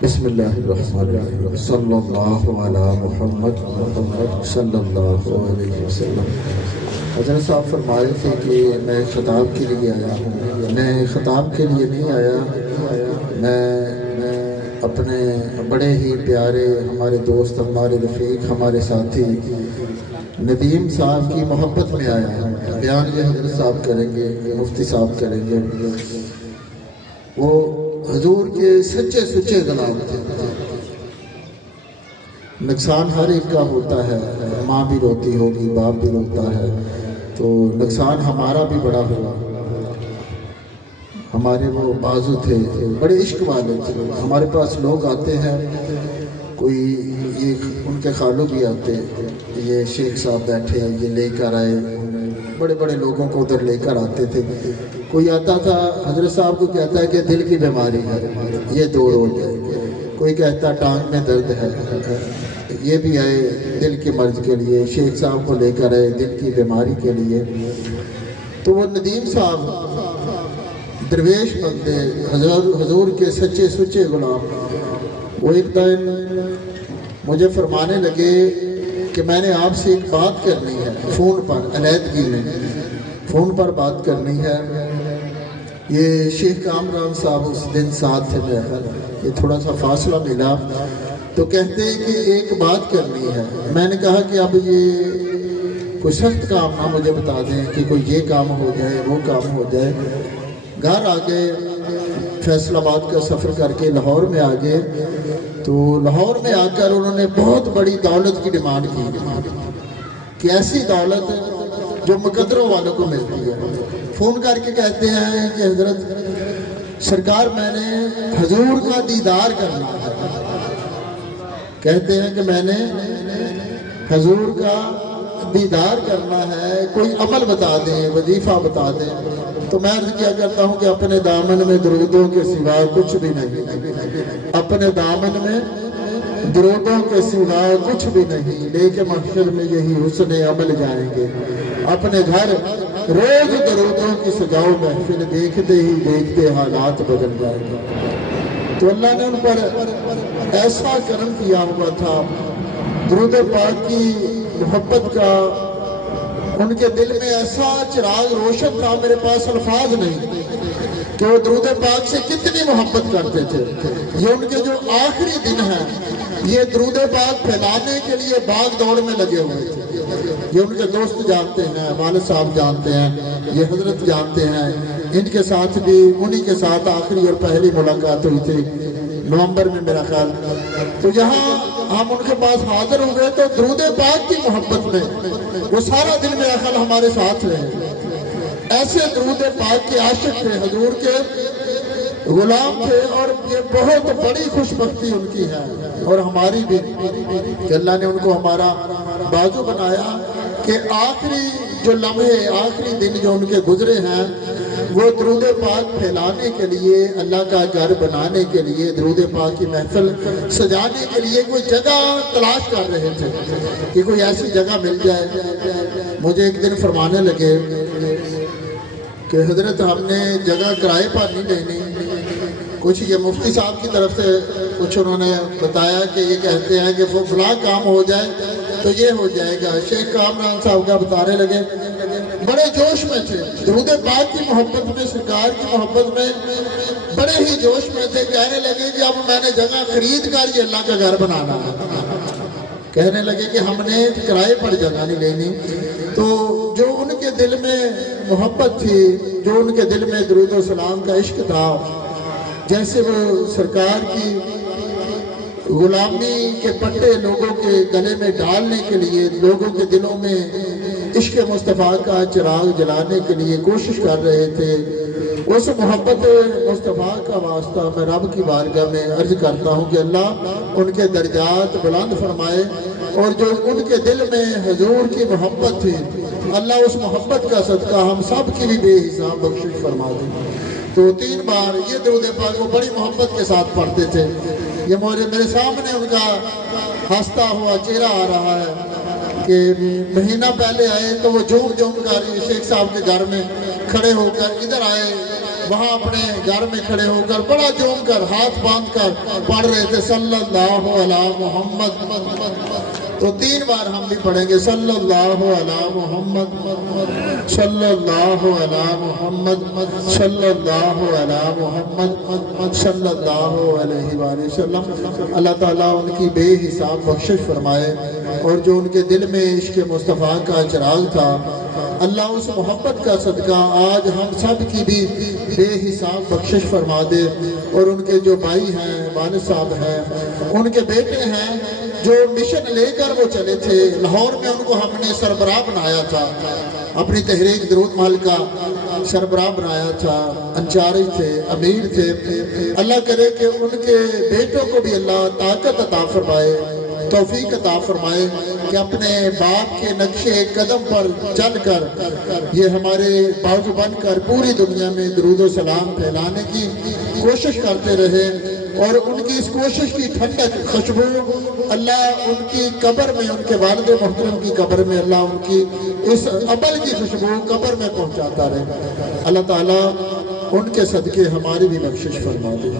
بسم اللہ الرحمن الرحیم صلی اللہ علی محمد صلی اللہ علیہ وسلم۔ حضرت صاحب فرما رہے تھے کہ میں خطاب کے لیے آیا ہوں۔ میں خطاب کے لیے نہیں آیا، میں اپنے بڑے ہی پیارے ہمارے دوست، ہمارے رفیق، ہمارے ساتھی ندیم صاحب کی محبت میں آیا ہوں۔ بیان یہ حضرت صاحب کریں گے، مفتی صاحب کریں گے۔ وہ حضور کے سچے سچے غلام تھے۔ نقصان ہر ایک کا ہوتا ہے، ماں بھی روتی ہوگی، باپ بھی روتا ہے، تو نقصان ہمارا بھی بڑا ہوا۔ ہمارے وہ بازو تھے، بڑے عشق والے تھے۔ ہمارے پاس لوگ آتے ہیں، کوئی یہ ان کے خالو بھی آتے، یہ شیخ صاحب بیٹھے ہیں، یہ لے کر آئے، بڑے بڑے لوگوں کو ادھر لے کر آتے تھے۔ کوئی آتا تھا حضرت صاحب کو کہتا ہے کہ دل کی بیماری ہے، یہ دور ہو جائے۔ کوئی کہتا ٹانگ میں درد ہے، یہ بھی آئے دل کے مرض کے لیے۔ شیخ صاحب کو لے کر آئے دل کی بیماری کے لیے۔ تو وہ ندیم صاحب درویش بندے، حضور کے سچے سچے غلام، وہ ایک دن مجھے فرمانے لگے کہ میں نے آپ سے ایک بات کرنی ہے، فون پر، علیحدگی میں فون پر بات کرنی ہے۔ یہ شیخ کامران صاحب اس دن ساتھ تھے، یہ تھوڑا سا فاصلہ ملا، تو کہتے ہیں کہ ایک بات کرنی ہے۔ میں نے کہا کہ اب یہ کوئی سخت کام نہ مجھے بتا دیں کہ کوئی یہ کام ہو جائے، وہ کام ہو جائے۔ گھر آ گئے، فیصل آباد کا سفر کر کے لاہور میں آ گئے، تو لاہور میں آ کر انہوں نے بہت بڑی دولت کی ڈیمانڈ کی کہ ایسی دولت جو مقدروں والوں کو ملتی ہے۔ فون کر کے کہتے ہیں کہ حضرت سرکار میں نے حضور کا دیدار کرنا ہے۔ کہتے ہیں کہ میں نے حضور کا دیدار کرنا ہے، کوئی عمل بتا دیں، وظیفہ بتا دیں۔ تو میں عرض کیا کرتا ہوں کہ اپنے دامن میں درودوں کے سوا کچھ بھی نہیں، اپنے دامن میں درودوں کے سوا کچھ بھی نہیں، لے کے محشر میں یہی حسن عمل جائیں گے۔ اپنے گھر روز درودوں کی سجاؤ محفل، دیکھتے ہی دیکھتے حالات بدل جائیں گے۔ تو اللہ نے ان پر ایسا کرم کیا ہوا تھا، درود پاک کی محبت کا ان کے دل میں ایسا چراغ روشن تھا، میرے پاس الفاظ نہیں کہ وہ درود پاک سے کتنی محبت کرتے تھے۔ یہ ان کے جو آخری دن ہیں، یہ درود پاک پھیلانے کے لیے باغ دوڑ میں لگے ہوئے تھے۔ یہ ان کے دوست جانتے ہیں، والد صاحب جانتے ہیں، یہ حضرت جانتے ہیں۔ ان کے ساتھ بھی انہی کے ساتھ آخری اور پہلی ملاقات ہوئی تھی نومبر میں میرا خیال۔ تو یہاں ہم ان کے پاس حاضر ہوئے تو درود پاک کی محبت میں وہ سارا دن میرا خیال ہمارے ساتھ رہے۔ ایسے درود پاک کے عاشق تھے، حضور کے غلام تھے، اور یہ بہت بڑی خوش بختی ان کی ہے اور ہماری بھی کہ اللہ نے ان کو ہمارا بازو بنایا کہ آخری جو لمحے، آخری دن جو ان کے گزرے ہیں، وہ درود پاک پھیلانے کے لیے، اللہ کا گھر بنانے کے لیے، درود پاک کی محفل سجانے کے لیے کوئی جگہ تلاش کر رہے تھے کہ کوئی ایسی جگہ مل جائے۔ مجھے ایک دن فرمانے لگے کہ حضرت ہم نے جگہ کرائے پر نہیں لینی، کچھ یہ مفتی صاحب کی طرف سے کچھ انہوں نے بتایا کہ یہ کہتے ہیں کہ وہ فلاں کام ہو جائے تو یہ ہو جائے گا۔ شیخ کامران صاحب کا بتانے لگے، بڑے جوش میں تھے، درود پاک کی محبت میں، سرکار کی محبت میں بڑے ہی جوش میں تھے۔ کہنے لگے کہ اب میں نے جگہ خرید کر یہ اللہ کا گھر بنانا ہے۔ کہنے لگے کہ ہم نے کرائے پر جگہ نہیں لینی۔ تو جو ان کے دل میں محبت تھی، جو ان کے دل میں درود و سلام کا عشق تھا، جیسے وہ سرکار کی غلامی کے پٹے لوگوں کے گلے میں ڈالنے کے لیے، لوگوں کے دلوں میں عشق مصطفیٰ کا چراغ جلانے کے لیے کوشش کر رہے تھے، اس محبت مصطفیٰ کا واسطہ میں رب کی بارگاہ میں عرض کرتا ہوں کہ اللہ ان کے درجات بلند فرمائے، اور جو ان کے دل میں حضور کی محبت تھی، اللہ اس محبت کا صدقہ ہم سب کی بھی بے حساب بخشش فرما دے۔ تو 3 بار یہ درود پاک وہ بڑی محبت کے ساتھ پڑھتے تھے۔ یہ میرے سامنے ان کا ہنستا ہوا چہرہ آ رہا ہے کہ مہینہ پہلے آئے تو وہ جھوم جھوم کر شیخ صاحب کے گھر میں کھڑے ہو کر ادھر آئے وہاں اپنے گھر میں کھڑے ہو کر بڑا جوم کر ہاتھ باندھ کر پڑھ رہے تھے صلی اللہ علیہ محمد. تو 3 بار ہم بھی پڑھیں گے صلی اللہ علیہ محمد صلی اللہ علیہ محمد صلی اللہ علیہ محمد صلی اللہ علیہ وآلہ وسلم. اللہ تعالیٰ ان کی بے حساب بخشش فرمائے، اور جو ان کے دل میں عشق مصطفیٰ کا چراغ تھا، اللہ اس محبت کا صدقہ آج ہم سب کی بھی بے حساب بخشش فرما دے. اور ان کے جو بھائی ہیں، والد صاحب ہیں، ان کے بیٹے ہیں جو مشن لے کر وہ چلے تھے لاہور میں، ان کو ہم نے سربراہ بنایا تھا، اپنی تحریک درود محل کا سربراہ بنایا تھا، انچارج تھے، امیر تھے. اللہ کرے کہ ان کے بیٹوں کو بھی اللہ طاقت عطا فرمائے، توفیق عطا فرمائے کہ اپنے باپ کے نقشے قدم پر چل کر یہ ہمارے بازو بن کر پوری دنیا میں درود و سلام پھیلانے کی کوشش کرتے رہے. اور ان کی اس کوشش کی ٹھنڈک خوشبو اللہ ان کی قبر میں، ان کے والد محترم کی قبر میں اللہ ان کی اس عمل کی خوشبو قبر میں پہنچاتا رہے. اللہ تعالیٰ ان کے صدقے ہماری بھی بخشش فرما دے.